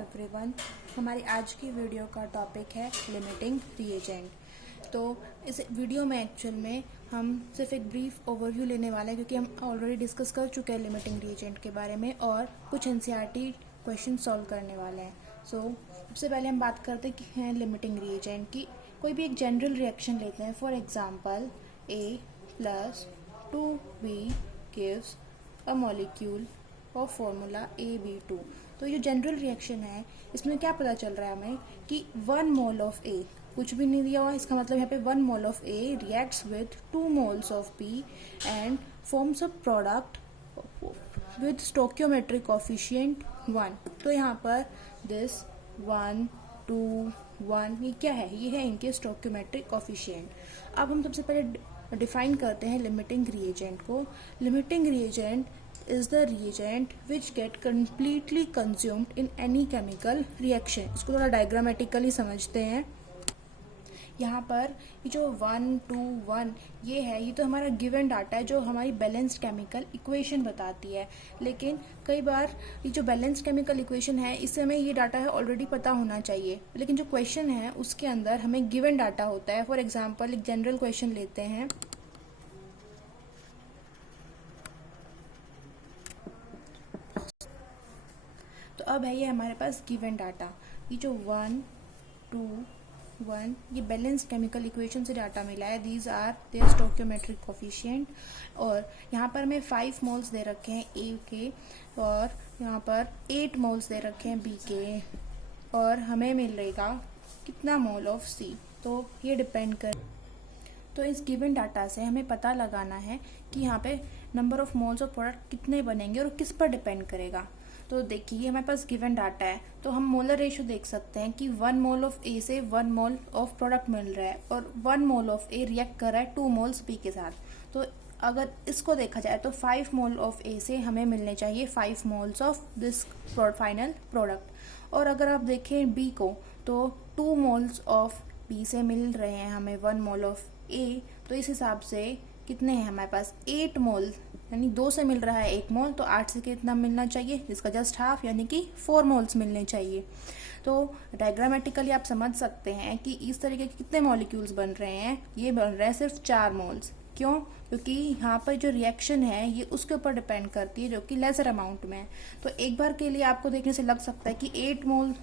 Everyone, हमारी आज की वीडियो का टॉपिक है लिमिटिंग रिएजेंट। तो इस वीडियो में एक्चुअल में हम सिर्फ एक ब्रीफ ओवरव्यू लेने वाले हैं, क्योंकि हम ऑलरेडी डिस्कस कर चुके हैं लिमिटिंग रिएजेंट के बारे में और कुछ एनसीईआरटी क्वेश्चन सॉल्व करने वाले हैं। सबसे पहले हम बात करते हैं लिमिटिंग रिएजेंट की। कोई भी एक जनरल रिएक्शन लेते हैं, for example A+2B gives a molecule of formula AB2। तो ये जनरल रिएक्शन है, इसमें क्या पता चल रहा है हमें कि 1 मोल ऑफ A, कुछ भी नहीं दिया हुआ, इसका मतलब यहाँ पे 1 mole of A reacts with 2 moles of B and forms a product with stoichiometric coefficient 1। तो यहाँ पर दिस 1, 2, 1 ये क्या है? ये है इनके स्टोक्योमेट्रिक कोफिशिएंट। अब हम सबसे पहले डिफाइन करते हैं लिमिटिंग रिएजेंट को। Limiting reagent is the reagent which get completely consumed in any chemical reaction। इसको थोड़ा डायग्रामेटिकली समझते हैं। यहाँ पर ये जो 1, 2, 1 ये है, ये तो हमारा गिवन डाटा है जो हमारी बैलेंस्ड केमिकल इक्वेशन बताती है। लेकिन कई बार ये जो बैलेंस्ड केमिकल इक्वेशन है, इससे हमें ये डाटा है ऑलरेडी पता होना चाहिए, लेकिन जो क्वेश्चन है उसके अंदर हमें गिवन डाटा होता है। फॉर एग्जाम्पल एक जनरल क्वेश्चन लेते हैं। तो अब है ये हमारे पास गिवन डाटा, ये जो 1, 2, 1 ये बैलेंस केमिकल इक्वेशन से डाटा मिला है। These are their stoichiometric coefficient. और यहाँ पर हमें 5 मोल्स दे रखे हैं ए के, और यहाँ पर 8 मोल्स दे रखे हैं बी के, और हमें मिलेगा कितना मोल ऑफ सी। तो ये डिपेंड कर, तो इस गिवन डाटा से हमें पता लगाना है कि यहाँ पे number of moles of product कितने बनेंगे और किस पर डिपेंड करेगा। तो देखिए हमारे पास गिवन डाटा है, तो हम मोलर रेशियो देख सकते हैं कि 1 मोल ऑफ ए से 1 मोल ऑफ प्रोडक्ट मिल रहा है, और 1 मोल ऑफ ए रिएक्ट कर रहा है 2 मोल्स बी के साथ। तो अगर इसको देखा जाए तो 5 मोल ऑफ ए से हमें मिलने चाहिए 5 moles of this final product. और अगर आप देखें बी को, तो 2 मोल्स ऑफ बी से मिल रहे हैं हमें 1 मोल ऑफ ए। तो इस हिसाब से कितने हैं हमारे पास? 8 मोल, यानी 2 से मिल रहा है 1 मोल, तो 8 से कितना मिलना चाहिए? जिसका जस्ट हाफ, यानी कि 4 मोल्स मिलने चाहिए। तो डायग्रामेटिकली आप समझ सकते हैं कि इस तरीके के कितने मॉलिक्यूल्स बन रहे हैं। ये बन रहे हैं सिर्फ 4 मोल्स। क्यों? क्योंकि यहाँ पर जो रिएक्शन है ये उसके ऊपर डिपेंड करती है, जो कि लेसर अमाउंट में है। तो एक बार के लिए आपको देखने से लग सकता है कि 8 मोल,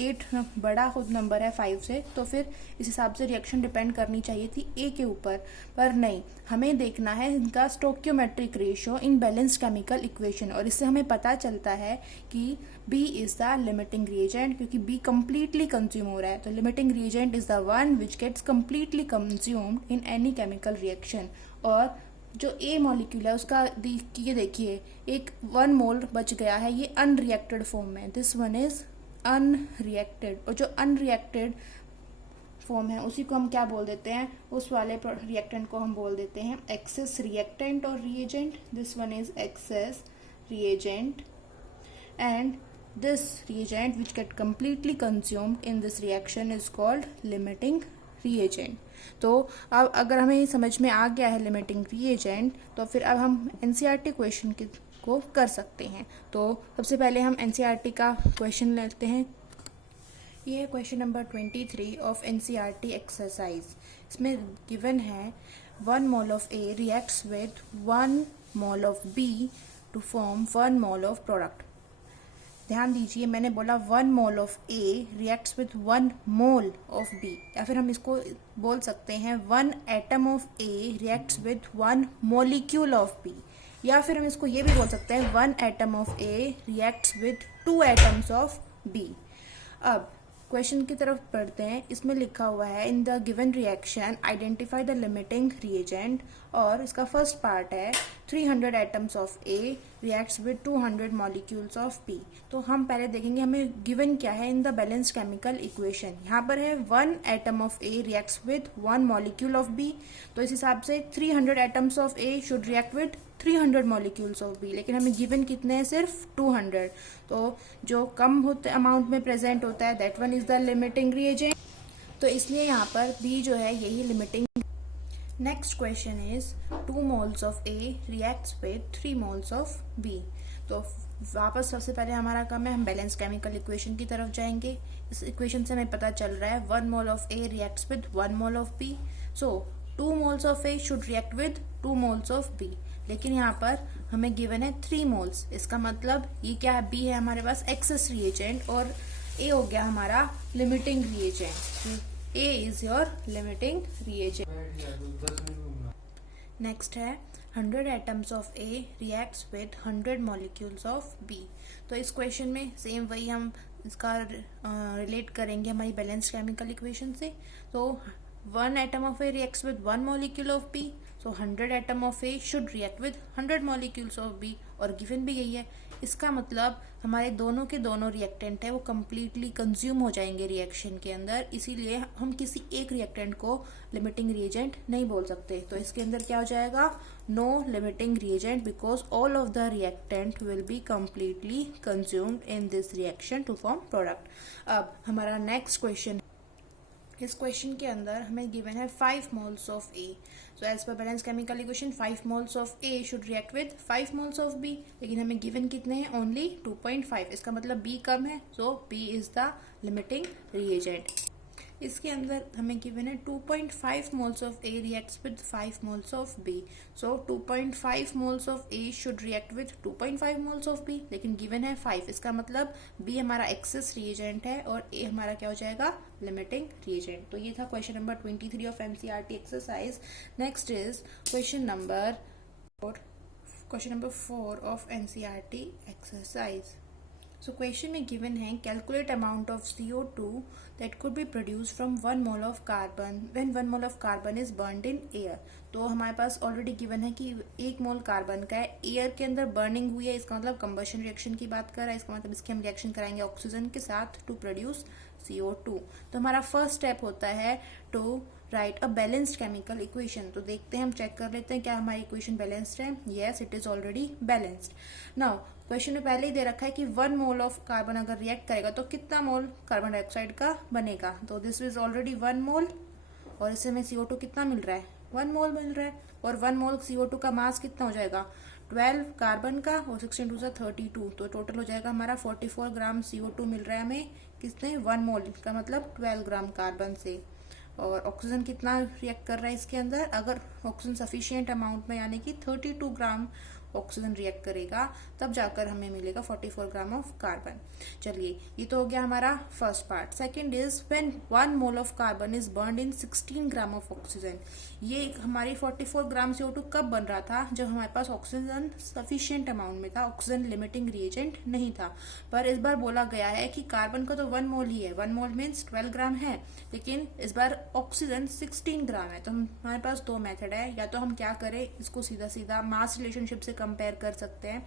8 बड़ा खुद नंबर है 5 से, तो फिर इस हिसाब से रिएक्शन डिपेंड करनी चाहिए थी ए के ऊपर, पर नहीं। हमें देखना है इनका stoichiometric ratio in balanced chemical equation, और इससे हमें पता चलता है कि B is the limiting reagent, क्योंकि बी कंप्लीटली कंज्यूम हो रहा है। तो limiting reagent is the one which gets completely consumed in any chemical reaction. और जो ए मॉलिक्यूल है उसका ये देखिए, एक 1 मोल बच गया है, ये अनरिएक्टेड फॉर्म में। दिस वन इज अनरिएक्टेड, और जो अनरिएक्टेड फॉर्म है उसी को हम क्या बोल देते हैं? उस वाले रिएक्टेंट को हम बोल देते हैं एक्सेस रिएक्टेंट और reagent. This one is excess reagent, and this reagent which get completely consumed in this reaction is called limiting reagent. तो अब अगर हमें ये समझ में आ गया है लिमिटिंग रिएजेंट, तो फिर अब हम एनसीईआरटी क्वेश्चन को कर सकते हैं। तो सबसे पहले हम एनसीईआरटी का क्वेश्चन लेते हैं। ये है question number 23 of NCERT exercise. इसमें गिवन है 1 mole of A reacts with 1 mole of B to form 1 mole of product. ध्यान दीजिए, मैंने बोला 1 mole of A reacts with 1 mole of B, या फिर हम इसको बोल सकते हैं 1 atom of A reacts with 1 molecule of B, या फिर हम इसको ये भी बोल सकते हैं 1 atom of A reacts with 2 atoms of B. अब क्वेश्चन की तरफ पढ़ते हैं। इसमें लिखा हुआ है in the given reaction identify the limiting reagent, और इसका फर्स्ट पार्ट है 300 atoms of A reacts with 200 molecules of B. तो हम पहले देखेंगे हमें गिवन क्या है in the balanced chemical equation. यहाँ पर है 1 atom of A reacts with 1 molecule of B, तो इस हिसाब से 300 atoms of A should react with 300 molecules of B, लेकिन हमें गिवन कितने हैं? सिर्फ 200। तो जो कम होते अमाउंट में प्रेजेंट होता है that one is the limiting reagent, तो इसलिए यहाँ पर बी जो है यही limiting. Next question is 2 moles of A reacts with 3 moles of B. तो वापस सबसे पहले हमारा काम है, हम बैलेंस केमिकल इक्वेशन की तरफ जाएंगे। इस इक्वेशन से हमें पता चल रहा है 1 mole of A reacts with 1 mole of B, so 2 moles of A should react with 2 moles of B. लेकिन यहाँ पर हमें गिवन है 3 मोल्स, इसका मतलब ये क्या है, बी है हमारे पास एक्सेस रिएजेंट और ए हो गया हमारा limiting reagent. A is your limiting reagent. Next है 100 atoms of A reacts with 100 molecules of B. तो इस क्वेश्चन में सेम वही हम इसका रिलेट करेंगे हमारी बैलेंस केमिकल इक्वेशन से। तो 1 atom of A reacts with 1 molecule of B, so 100 atom of A should react with 100 molecules of B, और गिवन भी यही है। इसका मतलब हमारे दोनों के दोनों रिएक्टेंट है वो कम्प्लीटली कंज्यूम हो जाएंगे रिएक्शन के अंदर, इसीलिए हम किसी एक रिएक्टेंट को लिमिटिंग रिएजेंट नहीं बोल सकते। तो इसके अंदर क्या हो जाएगा, no limiting reagent, because all of the reactant will be completely consumed in this reaction to form product. अब हमारा नेक्स्ट क्वेश्चन, इस क्वेश्चन के अंदर हमें गिवन है 5 moles of A. So as per balance chemical equation 5 moles of A should react with 5 moles of B, लेकिन हमें given कितने हैं, ओनली 2.5। इसका मतलब बी कम है, so B is the limiting reagent. इसके अंदर हमें गिवन है 2.5 moles of A reacts with 5 moles of B, so 2.5 moles of A should react with 2.5 moles of B, लेकिन गिवन है 5। इसका मतलब बी हमारा एक्सेस रिएजेंट है और ए हमारा क्या हो जाएगा, लिमिटिंग रिएजेंट। तो ये था question number 23 of NCERT exercise. Next is question number 4 of NCERT exercise. So question में given है calculate amount of CO2 that could be produced from 1 mole of carbon when 1 mole of carbon is burned in air। तो हमारे पास already given है कि 1 mole carbon का है, air के अंदर बर्निंग हुई है, इसका मतलब कंबशन रिएक्शन की बात कर रहा है। इसका मतलब इसकी हम रिएक्शन कराएंगे ऑक्सीजन के साथ टू प्रोड्यूस CO2। तो हमारा फर्स्ट स्टेप होता है to write a balanced chemical equation. तो देखते हैं, हम चेक कर लेते हैं क्या हमारी इक्वेशन बैलेंस्ड है। Yes, it is already balanced. Now question में पहले ही दे रखा है कि 1 मोल ऑफ कार्बन अगर रिएक्ट करेगा तो कितना मोल कार्बन डाइऑक्साइड का बनेगा। तो दिस इज ऑलरेडी 1 मोल और इससे हमें CO2 कितना मिल रहा है, 1 मोल मिल रहा है। और 1 मोल CO2 का मास कितना हो जाएगा, 12 कार्बन का और 16 2 32, तो टोटल हो जाएगा हमारा 44 ग्राम CO2 मिल रहा है हमें किसने, 1 मोल का मतलब 12 ग्राम कार्बन से। और ऑक्सीजन कितना रिएक्ट कर रहा है इसके अंदर, अगर ऑक्सीजन सफिशिएंट अमाउंट में यानी कि 32 ग्राम ऑक्सीजन रिएक्ट करेगा तब जाकर हमें मिलेगा 44 ग्राम ऑफ कार्बन। चलिए, ये तो हो गया हमारा first part. Second is when 1 mole of carbon is burned in 16 gram of oxygen. ये हमारी 44 ग्राम CO2 कब बन रहा था, जब हमारे पास ऑक्सीजन सफिशिएंट अमाउंट में था, ऑक्सीजन लिमिटिंग रिएजेंट नहीं था। पर इस बार बोला गया है कि कार्बन का तो 1 मोल ही है, 1 मोल मीन्स 12 ग्राम है, लेकिन इस बार ऑक्सीजन 16 ग्राम है। तो हमारे पास दो मेथड है, या तो हम क्या करें, इसको सीधा सीधा मास रिलेशनशिप से कंपेयर कर सकते हैं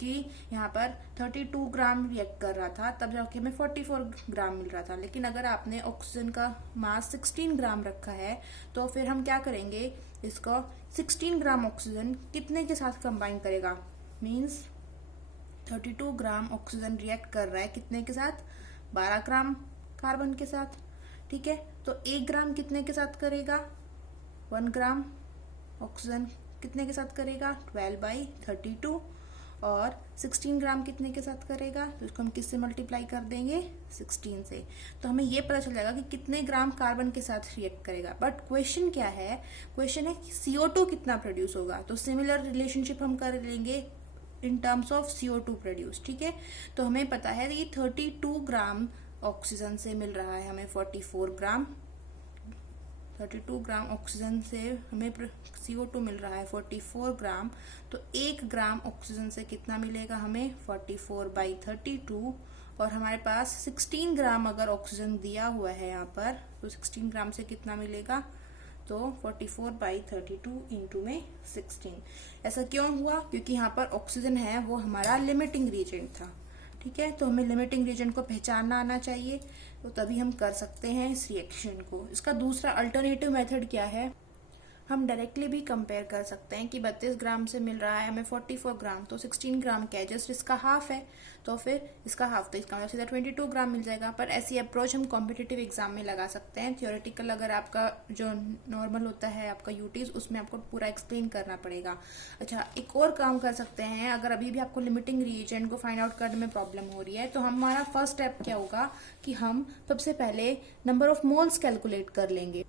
कि यहाँ पर 32 ग्राम रिएक्ट कर रहा था तब जाके हमें 44 ग्राम मिल रहा था, लेकिन अगर आपने ऑक्सीजन का मास 16 ग्राम रखा है तो फिर हम क्या करेंगे, इसको 16 ग्राम ऑक्सीजन कितने के साथ कंबाइन करेगा, मींस 32 ग्राम ऑक्सीजन रिएक्ट कर रहा है कितने के साथ, 12 ग्राम कार्बन के साथ। ठीक है, तो 1 ग्राम कितने के साथ करेगा, 1 ग्राम ऑक्सीजन कितने के साथ करेगा, 12/32, और 16 ग्राम कितने के साथ करेगा, तो इसको हम किससे मल्टीप्लाई कर देंगे, 16 से। तो हमें ये पता चल जाएगा कि कितने ग्राम कार्बन के साथ रिएक्ट करेगा। बट क्वेश्चन क्या है, क्वेश्चन है कि CO2 कितना प्रोड्यूस होगा। तो सिमिलर रिलेशनशिप हम कर लेंगे in terms of CO2 produce. ठीक है, तो हमें पता है कि 32 ग्राम ऑक्सीजन से मिल रहा है हमें 44 ग्राम, 32 ग्राम ऑक्सीजन से हमें CO2 मिल रहा है 44 ग्राम। तो 1 ग्राम ऑक्सीजन से कितना मिलेगा हमें, 44/32, और हमारे पास 16 ग्राम अगर ऑक्सीजन दिया हुआ है यहाँ पर, तो 16 ग्राम से कितना मिलेगा, तो 44/32 इंटू में 16। ऐसा क्यों हुआ, क्योंकि यहाँ पर ऑक्सीजन है वो हमारा लिमिटिंग रिएजेंट था। ठीक है, तो हमें लिमिटिंग रिएजेंट को पहचानना आना चाहिए, तो तभी हम कर सकते हैं इस रिएक्शन को। इसका दूसरा अल्टरनेटिव मेथड क्या है, हम डायरेक्टली भी कंपेयर कर सकते हैं कि 32 ग्राम से मिल रहा है हमें 44 ग्राम, तो 16 ग्राम क्या है, जस्ट इसका हाफ है, तो फिर इसका हाफ, तो इसका मतलब सीधा 22 ग्राम मिल जाएगा। पर ऐसी अप्रोच हम कॉम्पिटिटिव एग्जाम में लगा सकते हैं। थियोरेटिकल अगर आपका जो नॉर्मल होता है आपका यूटीज, उसमें आपको पूरा एक्सप्लेन करना पड़ेगा। अच्छा, एक और काम कर सकते हैं, अगर अभी भी आपको लिमिटिंग रिएजेंट को फाइंड आउट करने में प्रॉब्लम हो रही है, तो हमारा फर्स्ट स्टेप क्या होगा कि हम सबसे पहले नंबर ऑफ मोल्स कैलकुलेट कर लेंगे।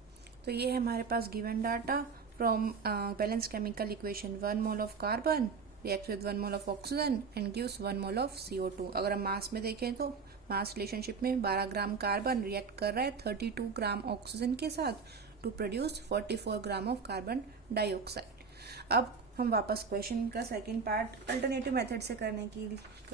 तो ये है हमारे पास given data from balance chemical equation, 1 mole of carbon react with 1 mole of oxygen and gives 1 mole of CO2। अगर हम मास में देखें तो मास रिलेशनशिप में 12 ग्राम कार्बन रिएक्ट कर रहा है 32 ग्राम ऑक्सीजन के साथ to produce 44 gram of carbon dioxide. अब हम वापस क्वेश्चन का सेकंड पार्ट अल्टरनेटिव मेथड से करने की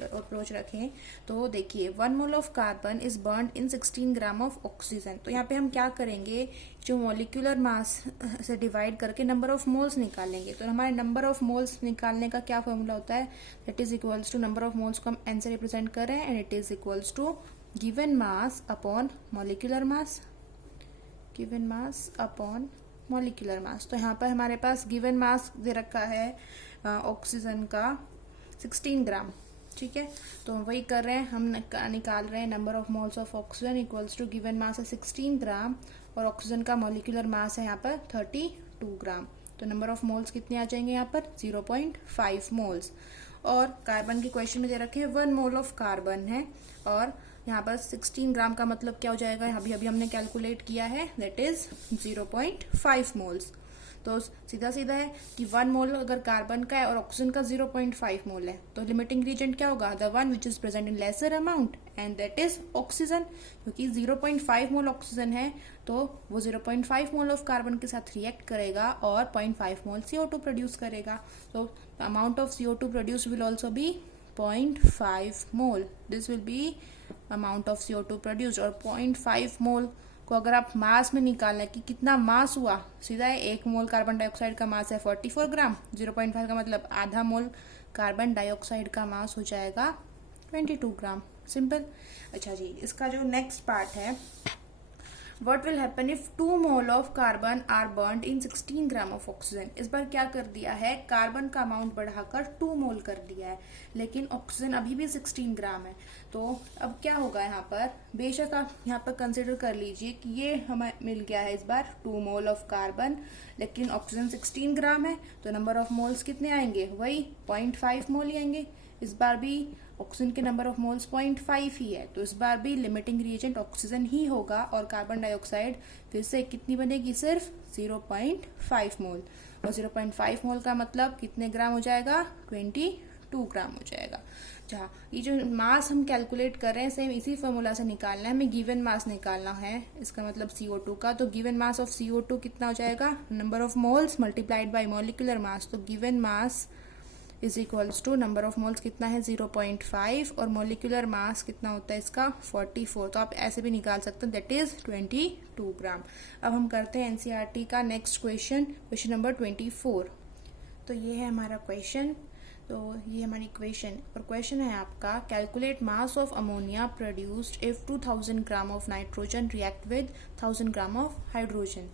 अप्रोच रखें। तो देखिए 1 mole of carbon is burn in 16 gram of oxygen. तो यहाँ पे हम क्या करेंगे, जो मॉलिक्यूलर मास से डिवाइड करके नंबर ऑफ मोल्स निकालेंगे। तो हमारे नंबर ऑफ मोल्स निकालने का क्या फॉर्मूला होता है, that is equals to number of moles को हम एन से रिप्रेजेंट कर रहे हैं and it is equals to given mass upon molecular mass, given mass upon molecular mass. तो यहाँ पर हमारे पास गिवन मास दे रखा है ऑक्सीजन का 16 ग्राम, ठीक है। तो वही कर रहे हैं, हम निकाल रहे हैं number of moles of oxygen equals to given mass है 16 ग्राम और ऑक्सीजन का मॉलिक्यूलर मास है यहाँ पर 32 ग्राम। तो नंबर ऑफ मोल्स कितने आ जाएंगे यहाँ पर 0.5 मोल्स। और कार्बन के क्वेश्चन में दे रखे हैं 1 मोल ऑफ कार्बन है और यहाँ पर 16 ग्राम का मतलब क्या हो जाएगा, अभी अभी हमने कैलकुलेट किया है, दैट इज 0.5 मोल्स। तो सीधा सीधा है कि 1 मोल अगर कार्बन का है और ऑक्सीजन का 0.5 मोल है, तो लिमिटिंग रीजेंट क्या होगा, the one which is present in lesser amount and that is oxygen. क्योंकि 0.5 मोल ऑक्सीजन है तो वो 0.5 मोल ऑफ कार्बन के साथ रिएक्ट करेगा और 0.5 मोल CO2 प्रोड्यूस करेगा। तो amount of CO2 produce will also be 0.5 mole, this will be amount of CO2 produced. और 0.5 मोल को अगर आप मास में निकालना कि कितना मास हुआ, सीधा है 1 मोल कार्बन डाइऑक्साइड का मास है 44 ग्राम, 0.5 का मतलब आधा मोल कार्बन डाइऑक्साइड का मास हो जाएगा 22 ग्राम, सिंपल। अच्छा जी, इसका जो नेक्स्ट पार्ट है, What will happen if 2 mole of carbon are burned in 16 gram of oxygen. इस बार क्या कर दिया है, कार्बन का अमाउंट बढ़ाकर 2 मोल कर दिया है, लेकिन ऑक्सीजन अभी भी 16 ग्राम है। तो अब क्या होगा यहाँ पर, बेशक आप यहाँ पर कंसिडर कर लीजिए कि ये हमें मिल गया है इस बार 2 मोल ऑफ कार्बन, लेकिन ऑक्सीजन 16 ग्राम है, तो नंबर ऑफ मोल्स कितने आएंगे, वही 0.5 मोल ही आएंगे। इस बार भी ऑक्सीजन के नंबर ऑफ मोल्स 0.5 ही है, तो इस बार भी लिमिटिंग रिएजेंट ऑक्सीजन ही होगा और कार्बन डाइऑक्साइड फिर से कितनी बनेगी, सिर्फ 0.5 मोल। और 0.5 मोल का मतलब कितने ग्राम हो जाएगा, 22 ग्राम हो जाएगा। जहाँ ये जो मास हम कैलकुलेट कर रहे हैं सेम इसी फॉर्मूला से निकालना है, हमें गिवन मास निकालना है, इसका मतलब CO2 का। तो गिवन मास ऑफ CO2 कितना हो जाएगा, number of moles multiplied by molecular mass. तो given mass is equals to number of moles कितना है 0.5 और मॉलिक्यूलर मास कितना होता है इसका 44। तो आप ऐसे भी निकाल सकते हैं, दैट इज 22 ग्राम। अब हम करते हैं NCERT का नेक्स्ट क्वेश्चन, क्वेश्चन नंबर 24। तो ये है हमारा क्वेश्चन, तो ये हमारी इक्वेशन और क्वेश्चन है आपका, calculate mass of ammonia produced if 2000 gram of nitrogen react with 1000 gram of hydrogen.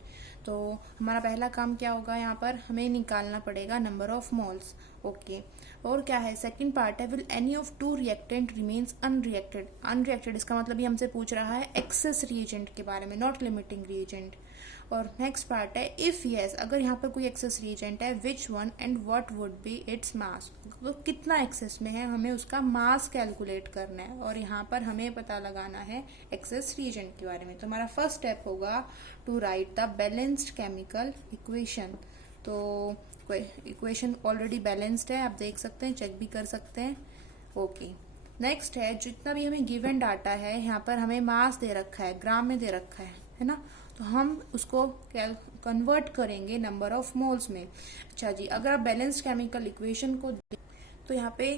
तो हमारा पहला काम क्या होगा, यहाँ पर हमें निकालना पड़ेगा नंबर ऑफ मोल्स, ओके। और क्या है, सेकंड पार्ट है, will any of 2 reactant remains unreacted. Unreacted इसका मतलब ये हमसे पूछ रहा है एक्सेस रिएजेंट के बारे में, नॉट लिमिटिंग रिएजेंट। और नेक्स्ट पार्ट है, इफ यस अगर यहाँ पर कोई एक्सेस रिएजेंट है, which one and what would be its mass. तो कितना एक्सेस में है, हमें उसका मास कैलकुलेट करना है और यहाँ पर हमें पता लगाना है एक्सेस रिएजेंट के बारे में। तो हमारा फर्स्ट स्टेप होगा to write the balanced chemical equation. तो इक्वेशन ऑलरेडी बैलेंस्ड है, आप देख सकते हैं, चेक भी कर सकते हैं, ओके। नेक्स्ट है, जितना भी हमें गिवन डाटा है, यहाँ पर हमें मास दे रखा है, ग्राम में दे रखा है ना, तो हम उसको कन्वर्ट करेंगे नंबर ऑफ मोल्स में। अच्छा जी, अगर आप बैलेंस्ड केमिकल इक्वेशन को तो यहाँ पे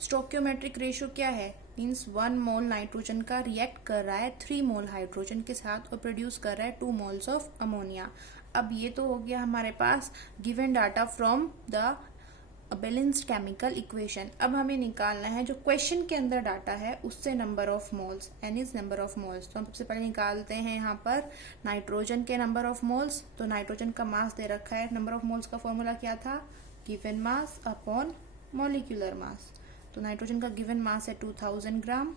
स्टोक्योमेट्रिक रेशियो क्या है, मीन्स 1 मोल नाइट्रोजन का रिएक्ट कर रहा है 3 मोल हाइड्रोजन के साथ और प्रोड्यूस कर रहा है 2 मोल्स ऑफ अमोनिया। अब ये तो हो गया हमारे पास given data from the balanced chemical equation. अब हमें निकालना है जो क्वेश्चन के अंदर डाटा है उससे number of moles, n is number of moles. तो हम सबसे पहले निकालते हैं यहाँ पर नाइट्रोजन के नंबर ऑफ मोल्स। तो नाइट्रोजन का मास दे रखा है, नंबर ऑफ मोल्स का फॉर्मूला क्या था, given mass upon molecular mass. तो नाइट्रोजन का गिवन मास है 2000 ग्राम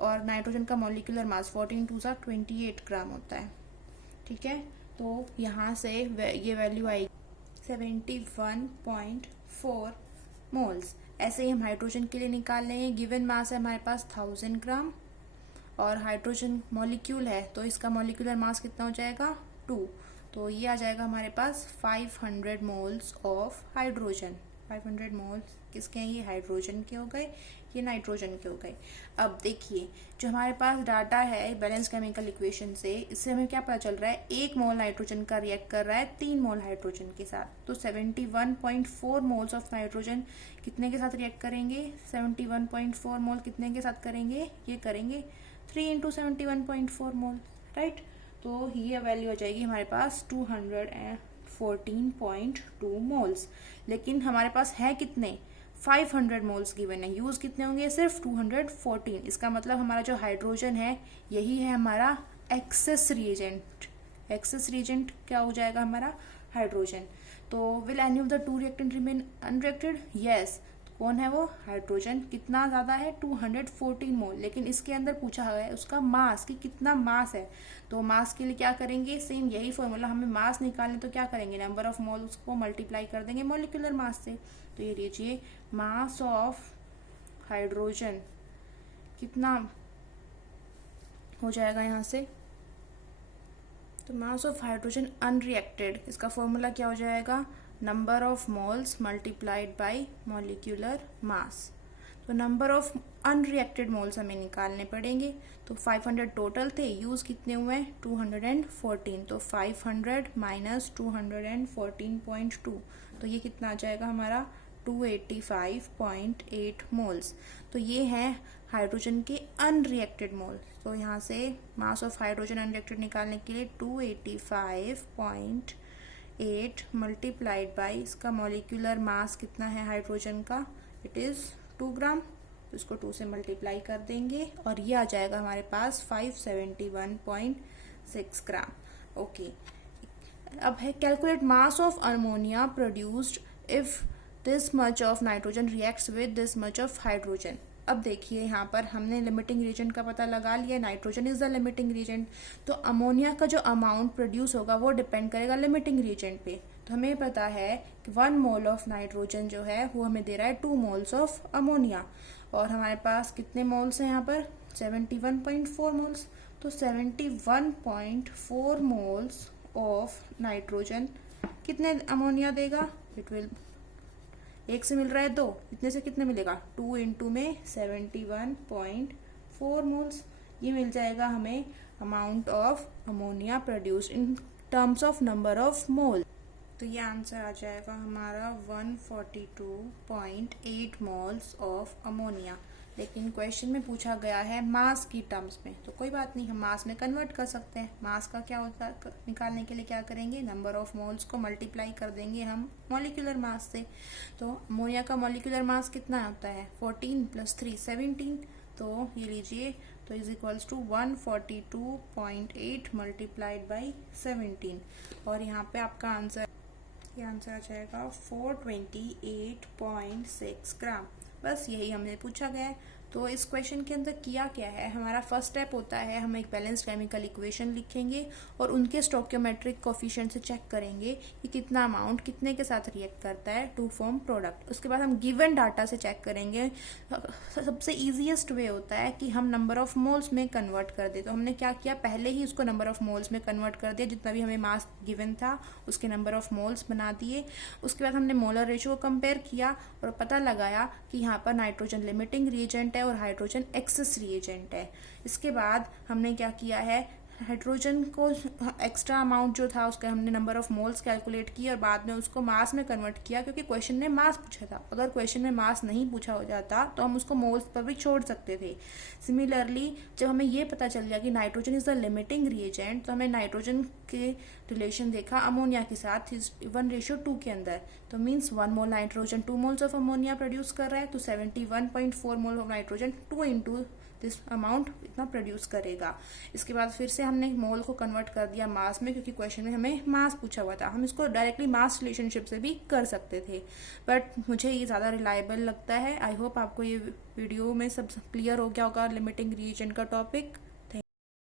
और नाइट्रोजन का मॉलिक्यूलर मास 14 2 28 ग्राम होता है। ठीक है, तो यहाँ से ये वैल्यू आएगी 71.4 मोल्स। ऐसे ही हम हाइड्रोजन के लिए निकाल लेंगे। गिवन मास है हमारे पास 1000 ग्राम और हाइड्रोजन मॉलिक्यूल है तो इसका मॉलिक्यूलर मास कितना हो जाएगा 2। तो ये आ जाएगा हमारे पास 500 मोल्स ऑफ हाइड्रोजन। 500 मोल्स किसके हैं, ये हाइड्रोजन के हो गए, ये नाइट्रोजन के हो गए। अब देखिए जो हमारे पास डाटा है बैलेंस केमिकल इक्वेशन से, इससे हमें क्या पता चल रहा है, 1 मोल नाइट्रोजन का रिएक्ट कर रहा है 3 मोल हाइड्रोजन के साथ। तो 71.4 मोल्स ऑफ नाइट्रोजन कितने के साथ रिएक्ट करेंगे, 71.4 मोल कितने के साथ करेंगे, ये करेंगे 3 × 71.4 मोल, राइट। तो ये वैल्यू हो जाएगी हमारे पास 214.2 मोल्स। लेकिन हमारे पास है कितने, 500 मोल्स गिवन है, यूज कितने होंगे, सिर्फ 214। इसका मतलब हमारा जो हाइड्रोजन है यही है हमारा एक्सेस रिएजेंट। एक्सेस रिएजेंट क्या हो जाएगा हमारा, हाइड्रोजन। तो will any of the two reactant remain unreacted, yes. कौन है वो, हाइड्रोजन। कितना ज्यादा है, 214 मोल। लेकिन इसके अंदर पूछा हुआ है उसका मास कि कितना मास है। तो मास के लिए क्या करेंगे, सेम यही फॉर्मूला, हमें मास निकालने तो क्या करेंगे, नंबर ऑफ मोल्स को मल्टीप्लाई कर देंगे मॉलिक्यूलर मास से। तो ये लीजिए मास ऑफ हाइड्रोजन कितना हो जाएगा यहाँ से, तो मास ऑफ हाइड्रोजन अनरिएक्टेड, इसका फॉर्मूला क्या हो जाएगा, number of moles multiplied by molecular mass. तो नंबर ऑफ अनरिएक्टेड मोल्स हमें निकालने पड़ेंगे। तो 500 टोटल थे, यूज कितने हुए, 214। तो 500 माइनस 214.2, तो ये कितना आ जाएगा हमारा 285.8 मोल्स। तो ये है हाइड्रोजन के अनरिएक्टेड मोल्स। तो यहाँ से मास ऑफ हाइड्रोजन अनरिएक्टेड निकालने के लिए 285.8 मल्टीप्लाइड बाय इसका मॉलिक्यूलर मास कितना है हाइड्रोजन का, इट इज 2 ग्राम। इसको 2 से मल्टीप्लाई कर देंगे और ये आ जाएगा हमारे पास 571.6 ग्राम। ओके, अब है calculate mass of ammonia produced if this much of nitrogen reacts with this much of hydrogen. अब देखिए यहाँ पर हमने लिमिटिंग रीजेंट का पता लगा लिया, nitrogen is the limiting reagent. तो अमोनिया का जो अमाउंट प्रोड्यूस होगा वो डिपेंड करेगा लिमिटिंग रीजेंट पे। तो हमें पता है कि 1 मोल ऑफ नाइट्रोजन जो है वो हमें दे रहा है 2 मोल्स ऑफ अमोनिया। और हमारे पास कितने मोल्स हैं यहाँ पर, 71.4 मोल्स। तो 71.4 मोल्स ऑफ नाइट्रोजन कितने अमोनिया देगा, इट विल, 1 से मिल रहा है 2, इतने से कितने मिलेगा, 2 इंटू में 71.4 मोल्स। ये मिल जाएगा हमें amount of ammonia produced in terms of number of mole. तो ये आंसर आ जाएगा हमारा 142.8 मोल्स ऑफ अमोनिया। लेकिन क्वेश्चन में पूछा गया है मास की टर्म्स में, तो कोई बात नहीं, हम मास में कन्वर्ट कर सकते हैं। मास का क्या होता है, निकालने के लिए क्या करेंगे, नंबर ऑफ मोल्स को मल्टीप्लाई कर देंगे हम मॉलिक्यूलर मास से। तो अमोनिया का मॉलिक्यूलर मास कितना होता है, 14 + 3 17। तो ये लीजिए, तो is equals to 142.8 multiplied by 17। और यहाँ पे आपका आंसर, ये आंसर आ जाएगा 428.6 ग्राम। बस यही हमने पूछा गया है। तो इस क्वेश्चन के अंदर किया क्या है, हमारा फर्स्ट स्टेप होता है हम एक बैलेंस्ड केमिकल इक्वेशन लिखेंगे और उनके स्टोइकियोमेट्रिक कोफिशिएंट से चेक करेंगे कि कितना अमाउंट कितने के साथ रिएक्ट करता है टू फॉर्म प्रोडक्ट। उसके बाद हम गिवन डाटा से चेक करेंगे। सबसे इजीएस्ट वे होता है कि हम नंबर ऑफ मोल्स में कन्वर्ट कर दे। तो हमने क्या किया, पहले ही उसको नंबर ऑफ मोल्स में कन्वर्ट कर दिया, जितना भी हमें मास गिवन था उसके नंबर ऑफ मोल्स बना दिए। उसके बाद हमने मोलर रेशियो को कंपेयर किया और पता लगाया कि यहाँ पर नाइट्रोजन लिमिटिंग रिएजेंट है और हाइड्रोजन एक्सेस रिएजेंट है। इसके बाद हमने क्या किया है, हाइड्रोजन को एक्स्ट्रा अमाउंट जो था उसका हमने नंबर ऑफ मोल्स कैलकुलेट किया और बाद में उसको मास में कन्वर्ट किया, क्योंकि क्वेश्चन ने मास पूछा था। अगर क्वेश्चन में मास नहीं पूछा हो जाता तो हम उसको मोल्स पर भी छोड़ सकते थे। सिमिलरली जब हमें ये पता चल गया कि nitrogen is the limiting reagent, तो हमें नाइट्रोजन के रिलेशन देखा अमोनिया के साथ 1:2 के अंदर। तो means 1 mole nitrogen 2 moles of ammonia produce कर रहा है, तो 71.4 mole of nitrogen 2 into this amount इतना प्रोड्यूस करेगा। इसके बाद फिर से हमने मोल को कन्वर्ट कर दिया मास में, क्योंकि क्वेश्चन में हमें मास पूछा हुआ था। हम इसको डायरेक्टली मास रिलेशनशिप से भी कर सकते थे, बट मुझे ये ज़्यादा रिलायबल लगता है। आई होप आपको ये वीडियो में सब क्लियर हो गया होगा लिमिटिंग रिएजेंट का टॉपिक।